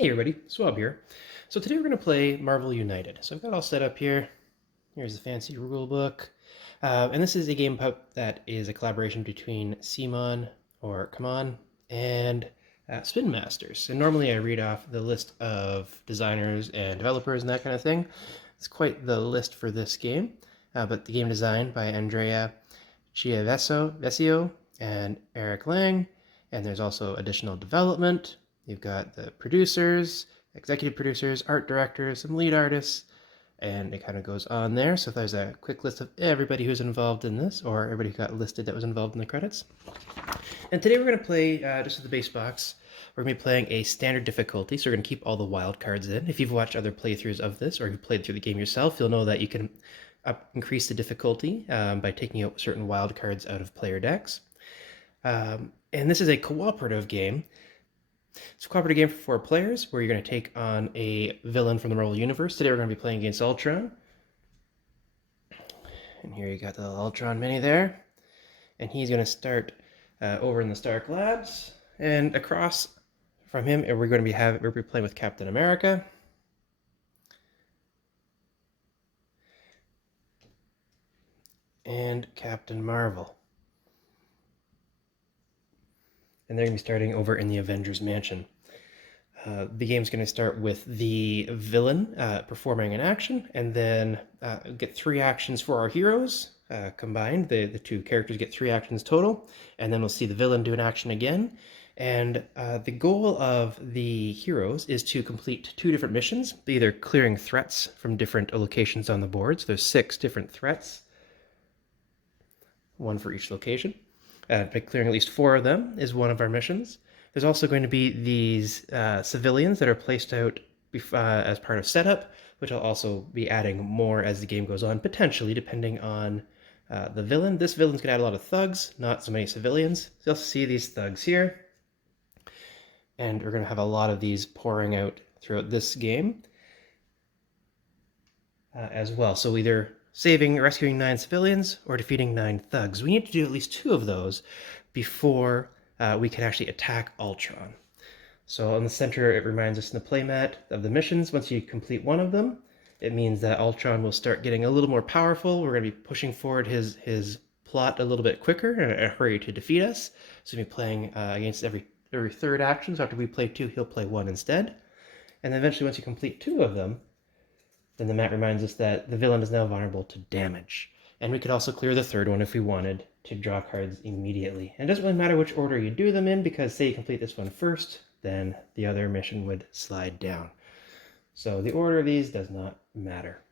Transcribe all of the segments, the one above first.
Hey everybody, Swab here. So today we're going to play Marvel United. So I've got it all set up here. Here's the fancy rule book. And this is a game that is a collaboration between CMON, or CMON, and Spin Masters. And normally I read off the list of designers and developers and that kind of thing. It's quite the list for this game, but the game designed by Andrea Chiarvesio and Eric Lang, and there's also additional development. You've got the producers, executive producers, art directors, some lead artists, and it kind of goes on there. So there's a quick list of everybody who's involved in this, or everybody who got listed that was involved in the credits. And today we're going to play, just with the base box, we're going to be playing a standard difficulty, so we're going to keep all the wild cards in. If you've watched other playthroughs of this, or you've played through the game yourself, you'll know that you can increase the difficulty by taking out certain wild cards out of player decks. And this is a cooperative game. It's a cooperative game for 4 players where you're going to take on a villain from the Marvel Universe. Today we're going to be playing against Ultron. And here you got the Ultron mini there. And he's going to start over in the Stark Labs. And across from him, we're going to be playing with Captain America. And Captain Marvel. And they're going to be starting over in the Avengers Mansion. The game's going to start with the villain performing an action, and then get 3 actions for our heroes combined. The 2 characters get 3 actions total, and then we'll see the villain do an action again. And the goal of the heroes is to complete 2 different missions, either clearing threats from different locations on the board. So there's 6 different threats, 1 for each location. By clearing at least 4 of them is one of our missions. There's also going to be these civilians that are placed out as part of setup, which I'll also be adding more as the game goes on, potentially, depending on the villain. This villain's going to add a lot of thugs, not so many civilians. So you'll see these thugs here. And we're going to have a lot of these pouring out throughout this game as well. So either rescuing 9 civilians, or defeating 9 thugs. We need to do at least 2 of those before we can actually attack Ultron. So on the center, it reminds us in the playmat of the missions. Once you complete 1 of them, it means that Ultron will start getting a little more powerful. We're going to be pushing forward his plot a little bit quicker in a hurry to defeat us. So we'll be playing against every 3rd action. So after we play 2, he'll play 1 instead. And then eventually, once you complete 2 of them, then the mat reminds us that the villain is now vulnerable to damage. And we could also clear the 3rd one if we wanted to draw cards immediately. And it doesn't really matter which order you do them in, because say you complete this one first, then the other mission would slide down. So the order of these does not matter.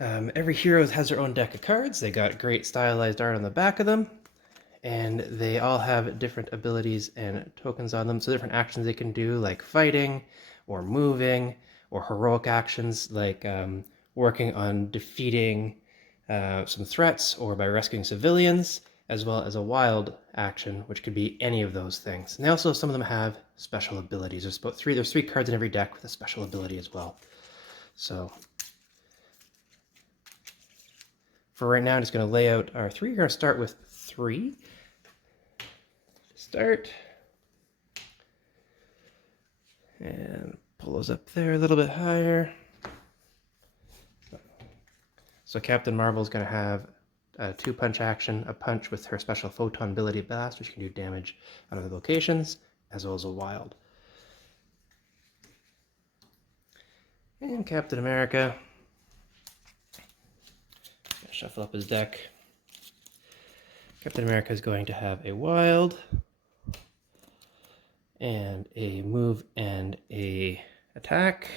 Every hero has their own deck of cards. They got great stylized art on the back of them. And they all have different abilities and tokens on them. So different actions they can do, like fighting, or moving, or heroic actions like working on defeating some threats, or by rescuing civilians, as well as a wild action, which could be any of those things. And some of them have special abilities. There's 3 cards in every deck with a special ability as well. So for right now, I'm just going to lay out our 3. We're going to start with 3. Start. And pull those up there a little bit higher. So Captain Marvel is going to have a 2-punch action, a punch with her special photon ability blast, which can do damage on other locations, as well as a wild. And Captain America, shuffle up his deck. Captain America is going to have a wild, and a move, and a attack,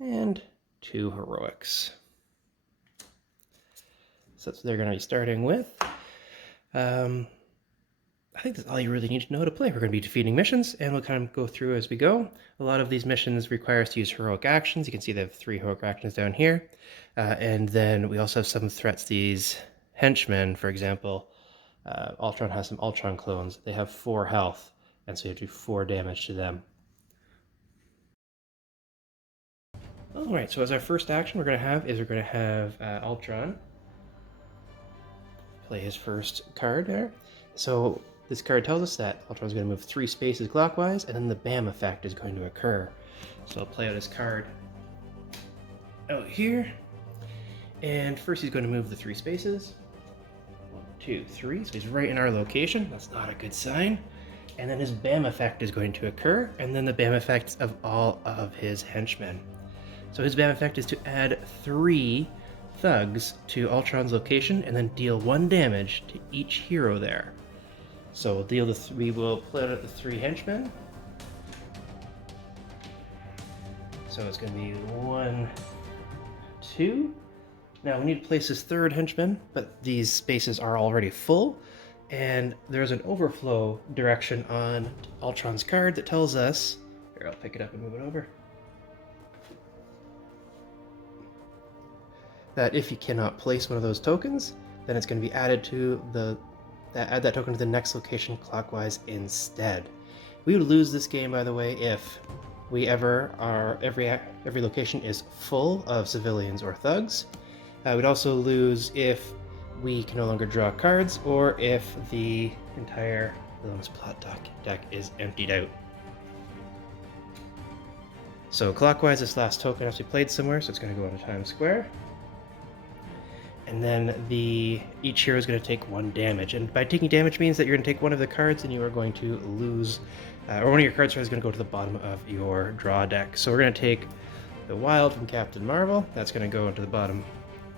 and 2 heroics. So that's what they're going to be starting with. I think that's all you really need to know to play. We're going to be defeating missions, and we'll kind of go through as we go. A lot of these missions require us to use heroic actions. You can see they have 3 heroic actions down here. And then we also have some threats. These henchmen, for example, Ultron has some Ultron clones. They have 4 health. And so you have to do 4 damage to them. Alright, so as our first action we're going to have Ultron play his first card there. So this card tells us that Ultron's going to move 3 spaces clockwise, and then the BAM effect is going to occur. So I'll play out his card out here, and first he's going to move the 3 spaces. 1, 2, 3, so he's right in our location. That's not a good sign. And then his BAM effect is going to occur, and then the BAM effects of all of his henchmen. So his BAM effect is to add 3 thugs to Ultron's location and then deal 1 damage to each hero there. So we will play out the 3 henchmen. So it's going to be 1, 2. Now we need to place his 3rd henchman, but these spaces are already full, and there's an overflow direction on Ultron's card that tells us, here, I'll pick it up and move it over, that if you cannot place one of those tokens, then it's going to be added to add that token to the next location clockwise instead. We would lose this game, by the way, if every location is full of civilians or thugs. We'd also lose if we can no longer draw cards, or if the entire villainous plot deck is emptied out. So clockwise, this last token has to be played somewhere, so it's going to go onto Times Square. And then each hero is going to take 1 damage. And by taking damage means that you're going to take one of the cards and you are going to lose, or one of your cards is going to go to the bottom of your draw deck. So we're going to take the Wild from Captain Marvel. That's going to go into the bottom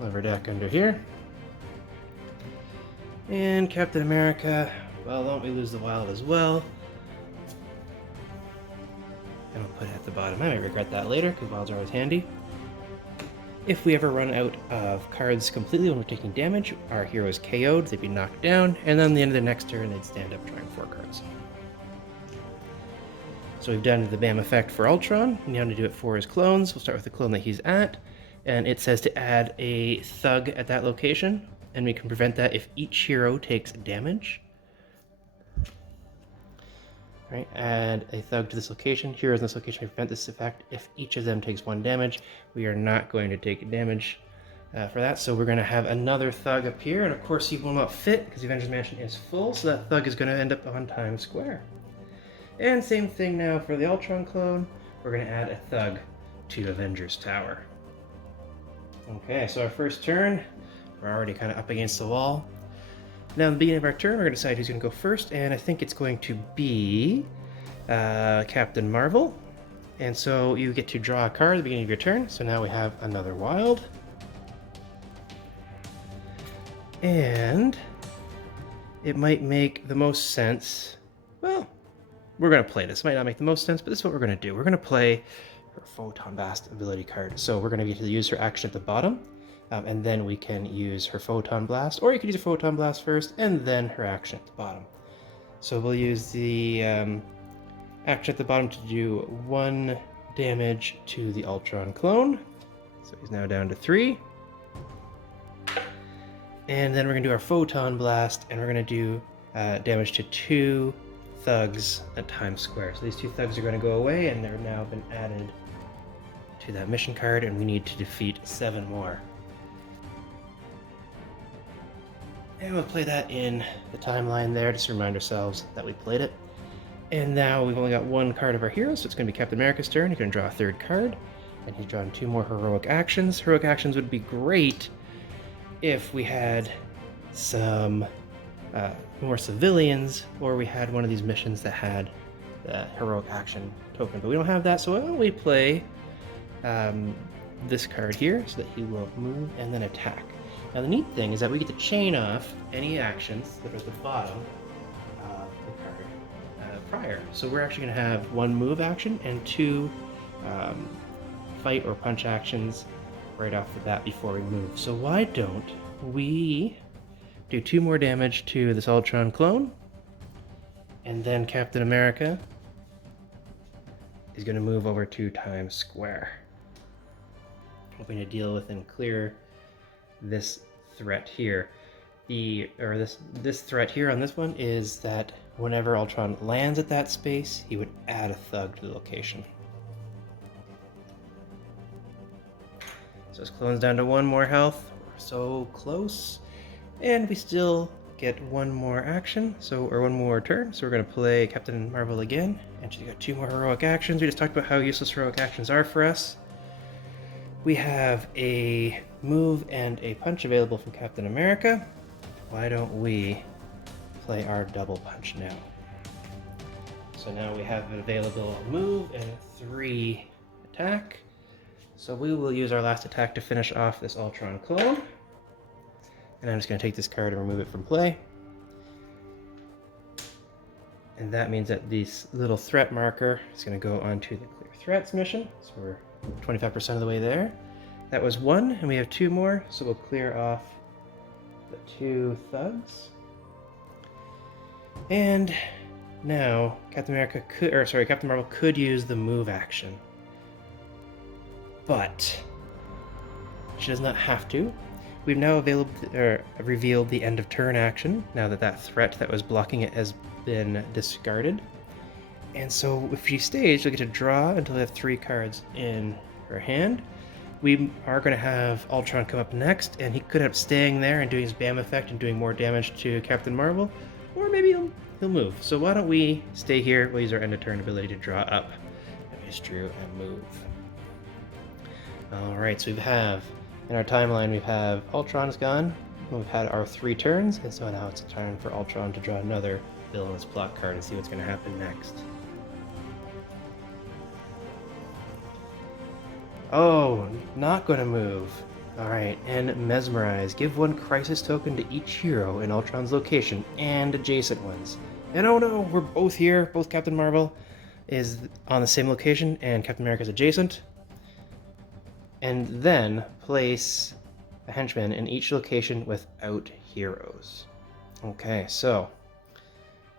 of our deck under here. And Captain America, well, don't we lose the Wild as well? And I'll put it at the bottom. I might regret that later, because Wilds are always handy. If we ever run out of cards completely when we're taking damage, our hero is KO'd, they'd be knocked down, and then at the end of their next turn, they'd stand up drawing 4 cards. So we've done the BAM effect for Ultron. We now need to do it for his clones. We'll start with the clone that he's at, and it says to add a thug at that location, and we can prevent that if each hero takes damage. Right, add a thug to this location. Heroes in this location may prevent this effect if each of them takes 1 damage. We are not going to take damage for that, so we're going to have another thug up here, and of course he will not fit because the Avengers Mansion is full, so that thug is going to end up on Times Square. And same thing now for the Ultron clone. We're going to add a thug to Avengers Tower. Okay, so our first turn, we're already kind of up against the wall. Now, in the beginning of our turn, we're going to decide who's going to go first, and I think it's going to be Captain Marvel. And so you get to draw a card at the beginning of your turn, so now we have another Wild. And it might make the most sense, well, we're going to play this. It might not make the most sense, but this is what we're going to do. We're going to play her Photon Blast ability card. So we're going to get to use her action at the bottom. And then we can use her Photon Blast, or you could use her Photon Blast first, and then her action at the bottom. So we'll use the action at the bottom to do 1 damage to the Ultron clone. So he's now down to 3. And then we're going to do our Photon Blast, and we're going to do damage to 2 thugs at Times Square. So these 2 thugs are going to go away, and they've now been added to that mission card, and we need to defeat 7 more. And we'll play that in the timeline there, just to remind ourselves that we played it. And now we've only got 1 card of our hero, so it's going to be Captain America's turn. He's going to draw a 3rd card, and he's drawn 2 more heroic actions. Heroic actions would be great if we had some more civilians, or we had one of these missions that had the heroic action token. But we don't have that, so why don't we play this card here, so that he will move and then attack. Now the neat thing is that we get to chain off any actions that are at the bottom of the card prior. So we're actually going to have 1 move action and 2 fight or punch actions right off the bat before we move. So why don't we do 2 more damage to this Ultron clone, and then Captain America is going to move over to Times Square, hoping to deal with and clear this threat here. This threat here on this one is that whenever Ultron lands at that space, he would add a thug to the location. So his clone's down to 1 more health. We're so close. And we still get one more action, or one more turn. So we're going to play Captain Marvel again, and she's got 2 more heroic actions. We just talked about how useless heroic actions are for us. We have a move and a punch available from Captain America. Why don't we play our double punch now? So now we have an available move and 3 attack. So we will use our last attack to finish off this Ultron clone. And I'm just going to take this card and remove it from play. And that means that this little threat marker is going to go onto the Clear Threats mission. So we're 25% of the way there. That was 1, and we have 2 more, so we'll clear off the 2 thugs. And now Captain Marvel could use the move action. But she does not have to. We've now revealed the end of turn action, now that that threat that was blocking it has been discarded. And so if she stays, she'll get to draw until we have 3 cards in her hand. We are going to have Ultron come up next, and he could end up staying there and doing his BAM effect and doing more damage to Captain Marvel, or maybe he'll move. So why don't we stay here, we'll use our end of turn ability to draw up. And we just drew and move. Alright, so we have, in our timeline, we have Ultron's gone, we've had our 3 turns, and so now it's time for Ultron to draw another villainous plot card and see what's going to happen next. Oh, not going to move. Alright, and Mesmerize. Give 1 crisis token to each hero in Ultron's location and adjacent ones. And oh no, we're both here. Both Captain Marvel is on the same location and Captain America is adjacent. And then place a henchman in each location without heroes. Okay, so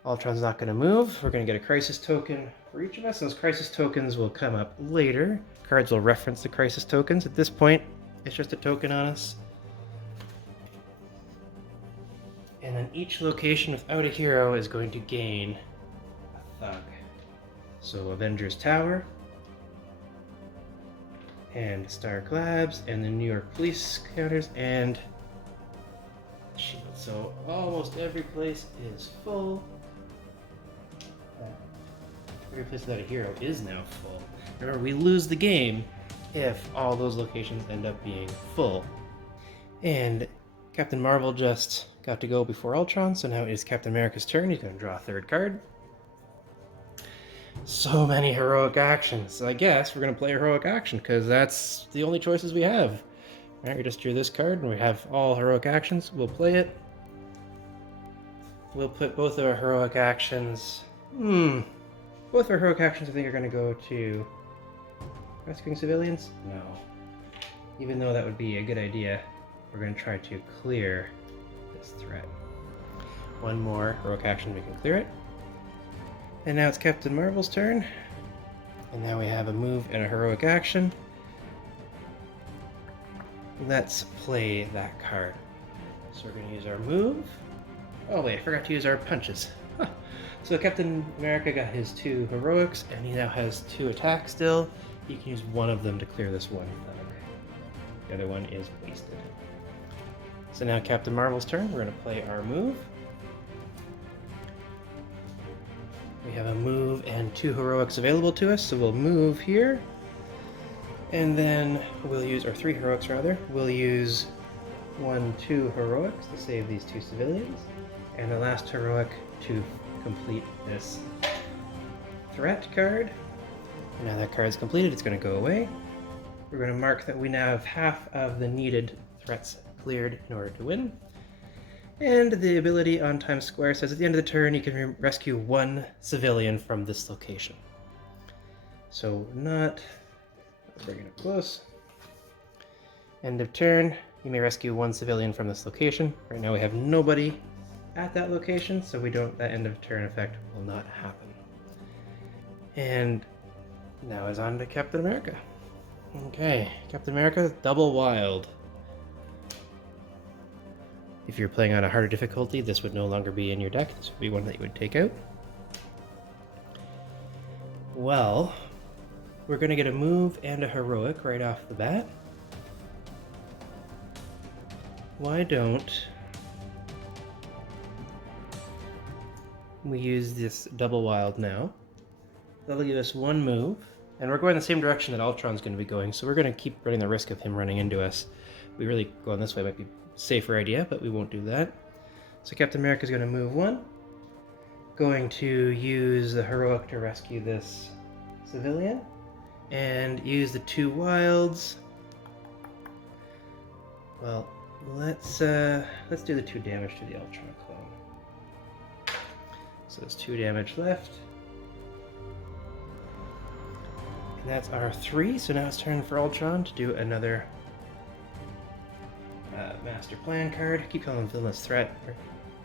Ultron's not going to move. We're going to get a crisis token for each of us. Those crisis tokens will come up later. Cards will reference the crisis tokens. At this point, it's just a token on us. And then each location without a hero is going to gain a thug. So Avengers Tower, and Stark Labs, and the New York Police counters, and Shield. So almost every place is full. Every place without a hero is now full. Remember, we lose the game if all those locations end up being full. And Captain Marvel just got to go before Ultron, so now it is Captain America's turn. He's going to draw a 3rd card. So many heroic actions. So I guess we're going to play a heroic action, because that's the only choices we have. Alright, we just drew this card, and we have all heroic actions. We'll play it. We'll put both of our heroic actions... Both of our heroic actions, I think, are going to go to... rescuing civilians? No. Even though that would be a good idea, we're going to try to clear this threat. 1 more heroic action, we can clear it. And now it's Captain Marvel's turn. And now we have a move and a heroic action. Let's play that card. So we're going to use our move. Oh wait, I forgot to use our punches. Huh. So Captain America got his 2 heroics, and he now has 2 attacks still. He can use 1 of them to clear this 1 thug. The other one is wasted. So now Captain Marvel's turn. We're going to play our move. We have a move and 2 heroics available to us, so we'll move here. And then we'll use, or 3 heroics rather, we'll use 2 heroics to save these 2 civilians. And the last heroic to complete this threat card. And now that card is completed, it's going to go away. We're going to mark that we now have half of the needed threats cleared in order to win. And the ability on Times Square says at the end of the turn you can rescue 1 civilian from this location. So not... bring it up close. End of turn, you may rescue 1 civilian from this location. Right now we have nobody at that location, so that end of turn effect will not happen. And now is on to Captain America. Okay, Captain America, double wild. If you're playing on a harder difficulty, this would no longer be in your deck. This would be one that you would take out. Well, we're going to get a move and a heroic right off the bat. Why don't we use this double wild now. That'll give us one move, and we're going the same direction that Ultron's going to be going, so we're going to keep running the risk of him running into us. We really going this way might be a safer idea, but we won't do that. So Captain America's going to move one. Going to use the heroic to rescue this civilian, and use the 2 wilds. Well, let's do the 2 damage to the Ultron clone. So there's 2 damage left. And that's our 3, so now it's turn for Ultron to do another Master Plan card. I keep calling him Villainous Threat, or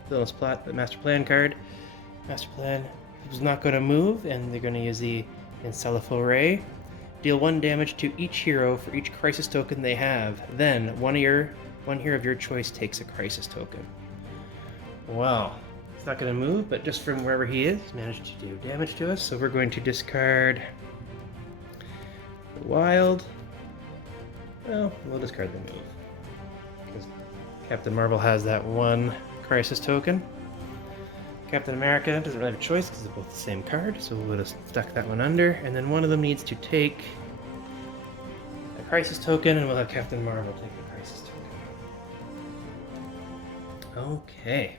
Villainous Plot, but Master Plan card. Master Plan is not going to move, and they're going to use the Encelopho Ray. Deal 1 damage to each hero for each crisis token they have. Then, one hero of your choice takes a crisis token. Wow. It's not going to move, but just from wherever he is, managed to do damage to us. So we're going to discard the wild. Well, we'll discard the move, because Captain Marvel has that 1 crisis token. Captain America doesn't really have a choice because they're both the same card, so we'll just stuck that one under, and then one of them needs to take a crisis token, and we'll have Captain Marvel take the crisis token. Okay.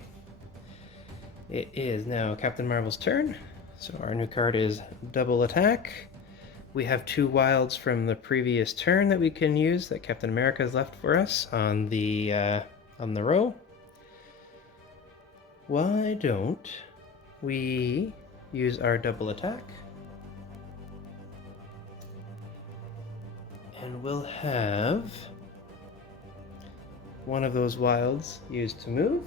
It is now Captain Marvel's turn, so our new card is Double Attack. We have 2 wilds from the previous turn that we can use that Captain America has left for us on the row. Why don't we use our double attack? And we'll have one of those wilds used to move.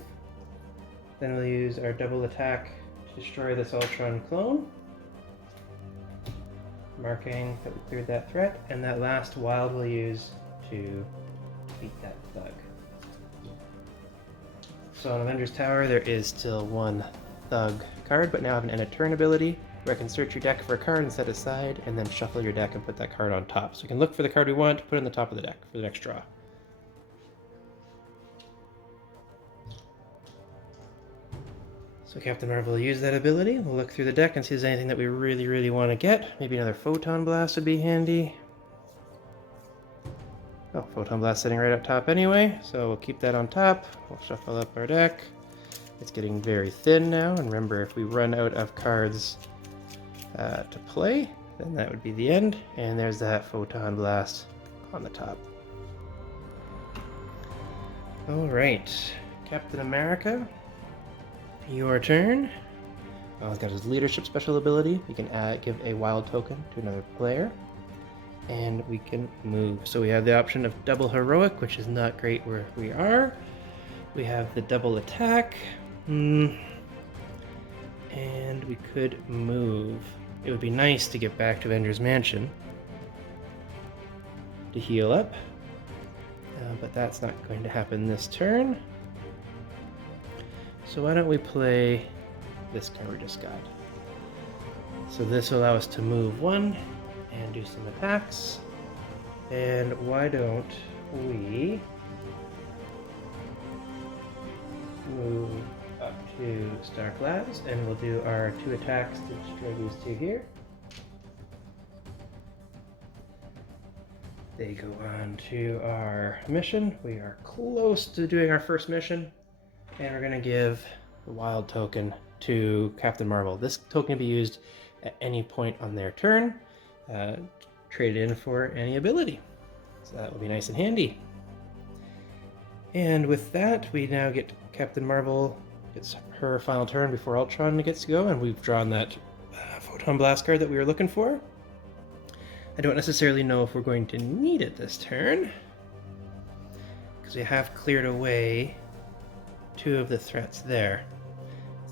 Then we'll use our double attack to destroy this Ultron clone, marking that we cleared that threat, and that last wild we'll use to beat that thug. So on Avengers Tower, there is still 1 thug card, but now I have an end of turn ability where I can search your deck for a card and set it aside, and then shuffle your deck and put that card on top. So we can look for the card we want, put it on the top of the deck for the next draw. So Captain Marvel will use that ability. We'll look through the deck and see if there's anything that we really, really want to get. Maybe another Photon Blast would be handy. Oh, Photon Blast sitting right up top anyway, so we'll keep that on top. We'll shuffle up our deck. It's getting very thin now, and remember, if we run out of cards to play, then that would be the end, and there's that Photon Blast on the top. Alright, Captain America, your turn. Oh, he's got his leadership special ability. You can give a wild token to another player. And we can move. So we have the option of double heroic, which is not great where we are. We have the double attack. And we could move. It would be nice to get back to Avengers Mansion to heal up. But that's not going to happen this turn. So why don't we play this card we just got. So this will allow us to move 1 and do some attacks. And why don't we move up to Stark Labs, and we'll do our 2 attacks to destroy these 2 here. They go on to our mission. We are close to doing our first mission, and we're going to give the wild token to Captain Marvel. This token can be used at any point on their turn. Trade it in for any ability. So that will be nice and handy. And with that, we now get Captain Marvel gets her final turn before Ultron gets to go, and we've drawn that Photon Blast card that we were looking for. I don't necessarily know if we're going to need it this turn, because we have cleared away 2 of the threats there.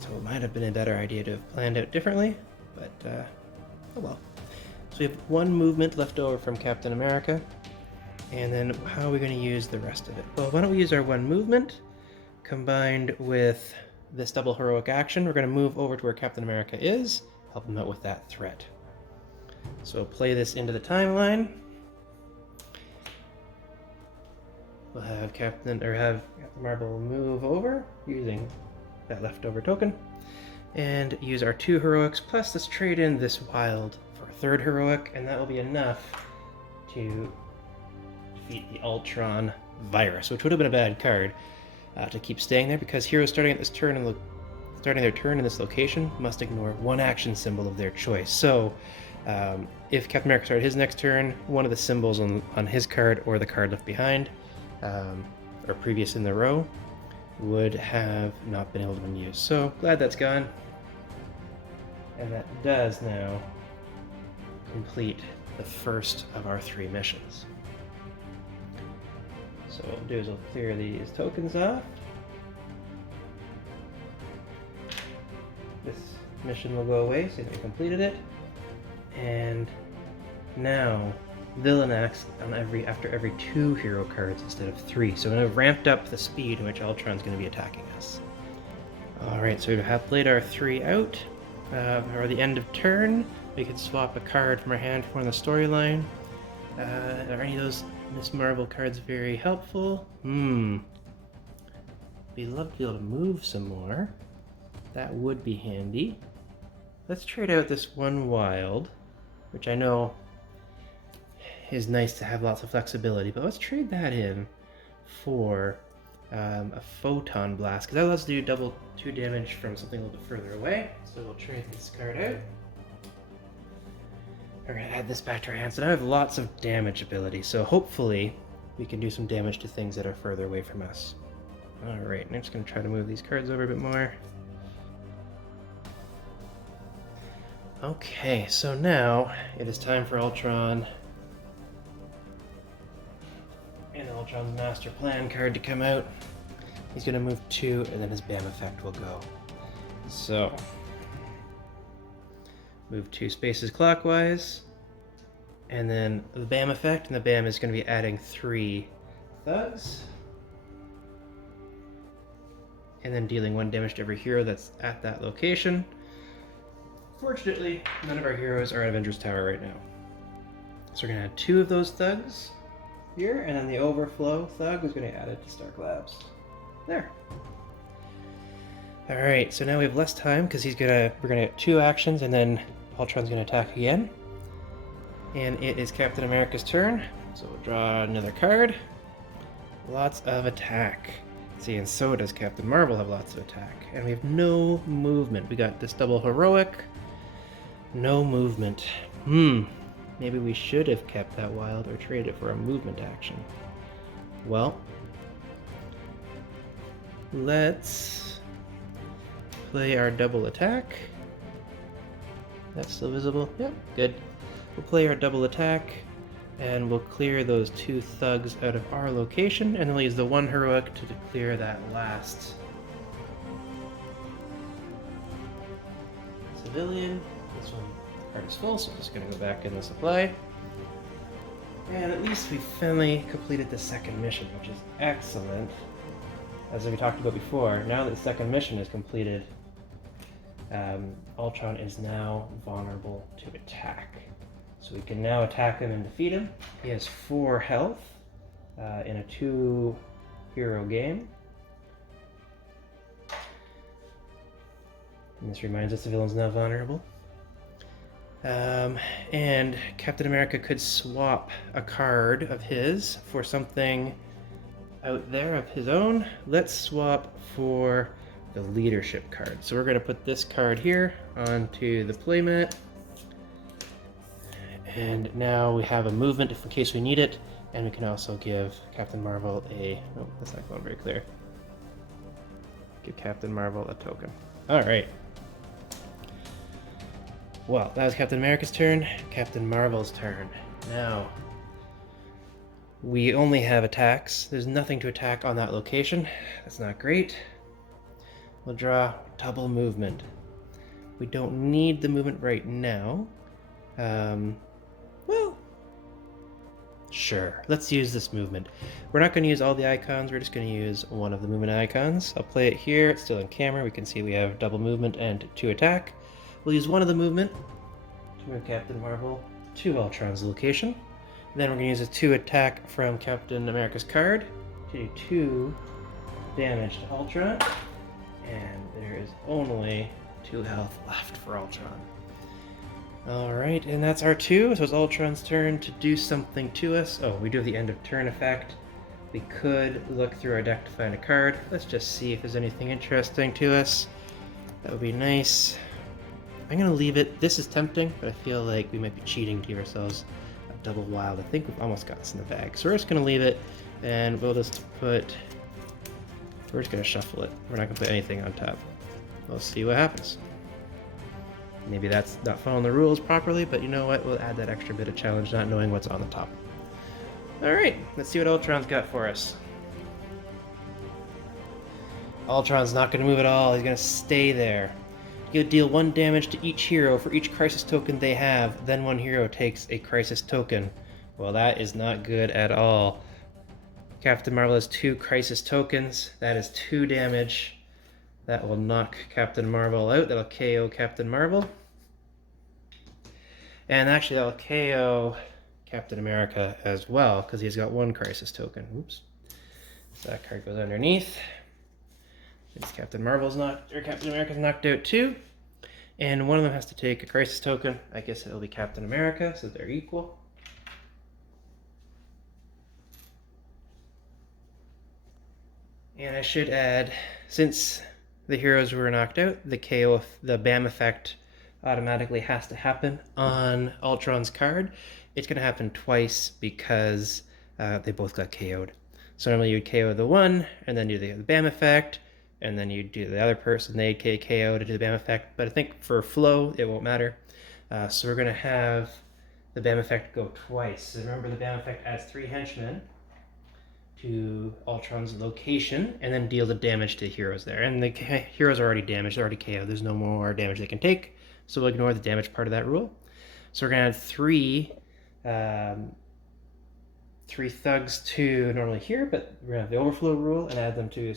So it might have been a better idea to have planned out differently, but oh well. So we have 1 movement left over from Captain America, and then how are we going to use the rest of it? Well, why don't we use our 1 movement combined with this double heroic action. We're going to move over to where Captain America is, help him out with that threat. So play this into the timeline. We'll have Captain Marvel move over using that leftover token. and use our 2 heroics, plus let's trade in this wild for a 3rd heroic, and that will be enough to defeat the Ultron virus, which would have been a bad card to keep staying there, because heroes starting their turn in this location must ignore 1 action symbol of their choice. So if Captain America started his next turn, one of the symbols on his card or the card left behind or previous in the row would have not been able to be used. So glad that's gone. And that does now complete the first of our 3 missions. So what we'll do is we'll clear these tokens off. This mission will go away, so we completed it. And now villain acts on after every 2 hero cards instead of 3. So I've ramped up the speed in which Ultron's going to be attacking us. Alright, so we have played our 3 out. Or the end of turn, we could swap a card from our hand for one of the storyline. Are any of those Miss Marvel cards very helpful? We'd love to be able to move some more. That would be handy. Let's trade out this 1 wild, which I know is nice to have lots of flexibility, but let's trade that in for a photon blast, because that allows us to do double 2 damage from something a little bit further away. So we'll trade this card out. We're going to add this back to our hand. So now I have lots of damage ability, so hopefully we can do some damage to things that are further away from us. Alright, I'm just going to try to move these cards over a bit more. Okay, so now it is time for Ultron and Ultron's Master Plan card to come out. He's going to move 2, and then his BAM effect will go. So, move 2 spaces clockwise, and then the BAM effect, and the BAM is going to be adding 3 thugs, and then dealing 1 damage to every hero that's at that location. Fortunately, none of our heroes are at Avengers Tower right now. So we're going to add 2 of those thugs here, and then the overflow thug is going to add it to Stark Labs. There. Alright, so now we have less time because we're going to get 2 actions, and then Ultron's going to attack again. And it is Captain America's turn, so we'll draw another card. Lots of attack. See, and so does Captain Marvel have lots of attack. And we have no movement. We got this double heroic. No movement. Maybe we should have kept that wild or traded it for a movement action. Well, let's play our double attack. That's still visible? Yep, good. We'll play our double attack, and we'll clear those 2 thugs out of our location, and then we'll use the 1 heroic to clear that last civilian. This one card is full, so I'm just going to go back in the supply. And at least we finally completed the 2nd mission, which is excellent. As we talked about before, now that the 2nd mission is completed, Ultron is now vulnerable to attack. So we can now attack him and defeat him. He has 4 health in a 2-hero game. And this reminds us the villain's now vulnerable. And Captain America could swap a card of his for something out there of his own. Let's swap for the leadership card. So we're going to put this card here onto the playmat. And now we have a movement in case we need it. And we can also give Captain Marvel oh, that's not going very clear. Give Captain Marvel a token. Alright. Well, that was Captain America's turn. Captain Marvel's turn. Now, we only have attacks. There's nothing to attack on that location. That's not great. We'll draw double movement. We don't need the movement right now. Well, sure. Let's use this movement. We're not going to use all the icons. We're just going to use one of the movement icons. I'll play it here. It's still in camera. We can see we have double movement and 2 attack. We'll use one of the movement to move Captain Marvel to Ultron's location. Then we're going to use a 2 attack from Captain America's card to do 2 damage to Ultron. And there is only 2 health left for Ultron. Alright, and that's our 2, so it's Ultron's turn to do something to us. Oh, we do have the end of turn effect. We could look through our deck to find a card. Let's just see if there's anything interesting to us. That would be nice. I'm going to leave it. This is tempting, but I feel like we might be cheating to give ourselves a double wild. I think we've almost got this in the bag. So we're just going to leave it, and we'll just put... We're just going to shuffle it. We're not going to put anything on top. We'll see what happens. Maybe that's not following the rules properly, but you know what? We'll add that extra bit of challenge, not knowing what's on the top. Alright, let's see what Ultron's got for us. Ultron's not going to move at all. He's going to stay there. You'll deal 1 damage to each hero for each crisis token they have. Then 1 hero takes a crisis token. Well, that is not good at all. Captain Marvel has 2 crisis tokens. That is 2 damage. That will knock Captain Marvel out. That'll KO Captain Marvel. And actually that'll KO Captain America as well, because he's got 1 crisis token. Oops. So that card goes underneath. Captain America's knocked out too. And one of them has to take a crisis token. I guess it'll be Captain America, so they're equal. And I should add, since the heroes were knocked out, the KO, the BAM effect automatically has to happen on Ultron's card. It's going to happen twice because they both got KO'd. So normally you would KO the one, and then do the BAM effect, and then you do the other person, they'd KO to do the BAM effect. But I think for flow, it won't matter. So we're going to have the BAM effect go twice. So remember, the BAM effect adds 3 henchmen to Ultron's location, and then deal the damage to the heroes there. And the heroes are already damaged, they're already KO'd. There's no more damage they can take, so we'll ignore the damage part of that rule. So we're going to add 3 thugs to normally here, but we're going to have the overflow rule and add them to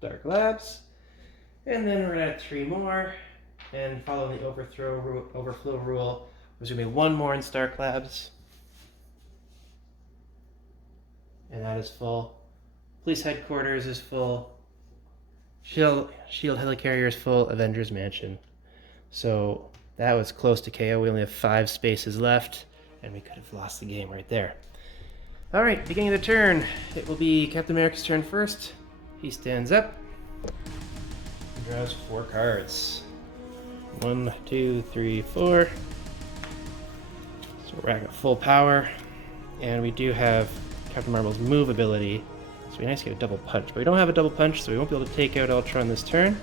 Dark Labs. And then we're going to add 3 more, and following the overflow rule, there's going to be 1 more in Stark Labs. And that is full. Police Headquarters is full. Shield Helicarrier is full. Avengers Mansion. So that was close to KO. We only have 5 spaces left, and we could have lost the game right there. Alright, beginning of the turn. It will be Captain America's turn first. He stands up and draws 4 cards. 1, 2, 3, 4. So we're at full power. And we do have Captain Marvel's move ability. So it'd be nice to get a double punch. But we don't have a double punch, so we won't be able to take out Ultron this turn.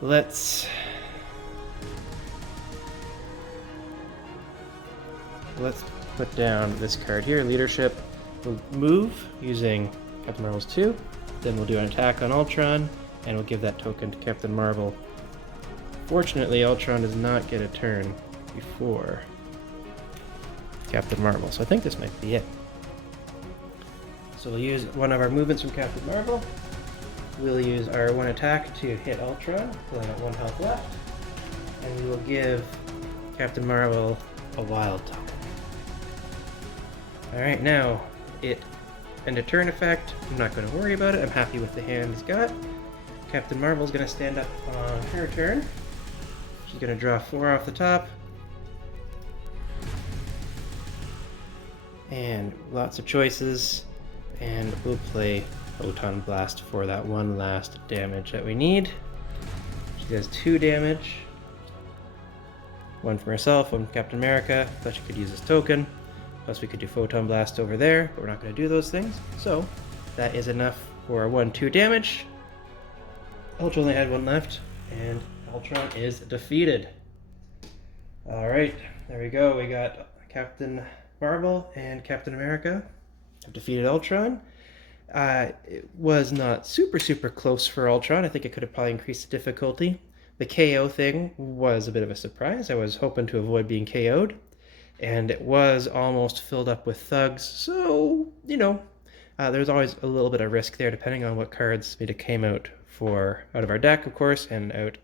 Let's put down this card here, Leadership. We'll move using Captain Marvel's 2. Then we'll do an attack on Ultron, and we'll give that token to Captain Marvel. Fortunately, Ultron does not get a turn before Captain Marvel, so I think this might be it. So we'll use one of our movements from Captain Marvel. We'll use our 1 attack to hit Ultron, so I got 1 health left. And we will give Captain Marvel a wild token. Alright, now it end a turn effect. I'm not going to worry about it. I'm happy with the hand he's got. Captain Marvel's going to stand up on her turn. She's going to draw 4 off the top. And lots of choices. And we'll play Photon Blast for that 1 last damage that we need. She does 2 damage. 1 from herself, 1 from Captain America. Thought she could use this token. Plus we could do Photon Blast over there, but we're not going to do those things. So that is enough for 1-2 damage. Ultron only had 1 left, and Ultron is defeated. Alright, there we go. We got Captain Marvel and Captain America have defeated Ultron. It was not super close for Ultron. I think it could have probably increased the difficulty. The KO thing was a bit of a surprise. I was hoping to avoid being KO'd. And it was almost filled up with thugs, so, you know, there's always a little bit of risk there, depending on what cards maybe came out of our deck, of course, and out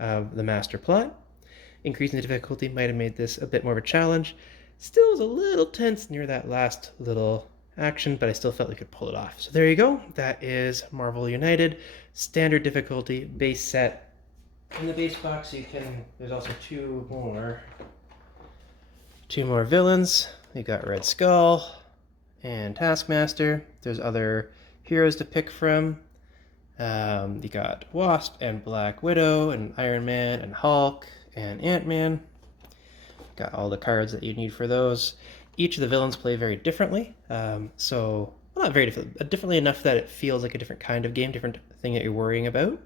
of the master plot. Increasing the difficulty might have made this a bit more of a challenge. Still was a little tense near that last little action, but I still felt we could pull it off. So there you go. That is Marvel United. Standard difficulty, base set. In the base box, there's also two more villains. You got Red Skull and Taskmaster. There's other heroes to pick from. You got Wasp and Black Widow and Iron Man and Hulk and Ant-Man. Got all the cards that you need for those. Each of the villains play very differently. Well, not very different, but differently enough that it feels like a different kind of game, different thing that you're worrying about,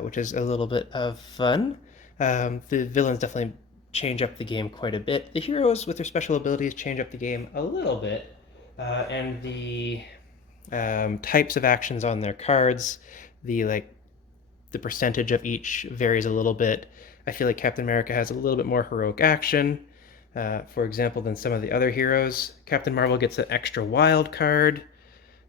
which is a little bit of fun. The villains definitely change up the game quite a bit. The heroes with their special abilities change up the game a little bit, and the types of actions on their cards, the percentage of each varies a little bit. I feel like Captain America has a little bit more heroic action, for example, than some of the other heroes. Captain Marvel gets an extra wild card,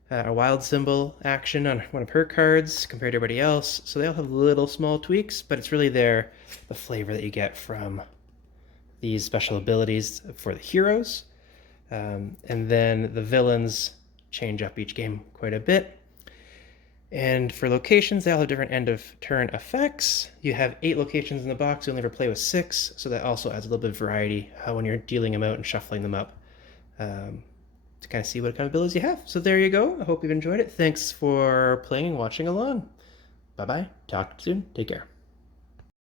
a wild symbol action on one of her cards compared to everybody else. So they all have little small tweaks, but it's really the flavor that you get from these special abilities for the heroes. And then the villains change up each game quite a bit. And for locations, they all have different end of turn effects. You have 8 locations in the box, you only ever play with 6, so that also adds a little bit of variety when you're dealing them out and shuffling them up to kind of see what kind of abilities you have. So there you go. I hope you've enjoyed it. Thanks for playing and watching along. Bye-bye. Talk soon. Take care.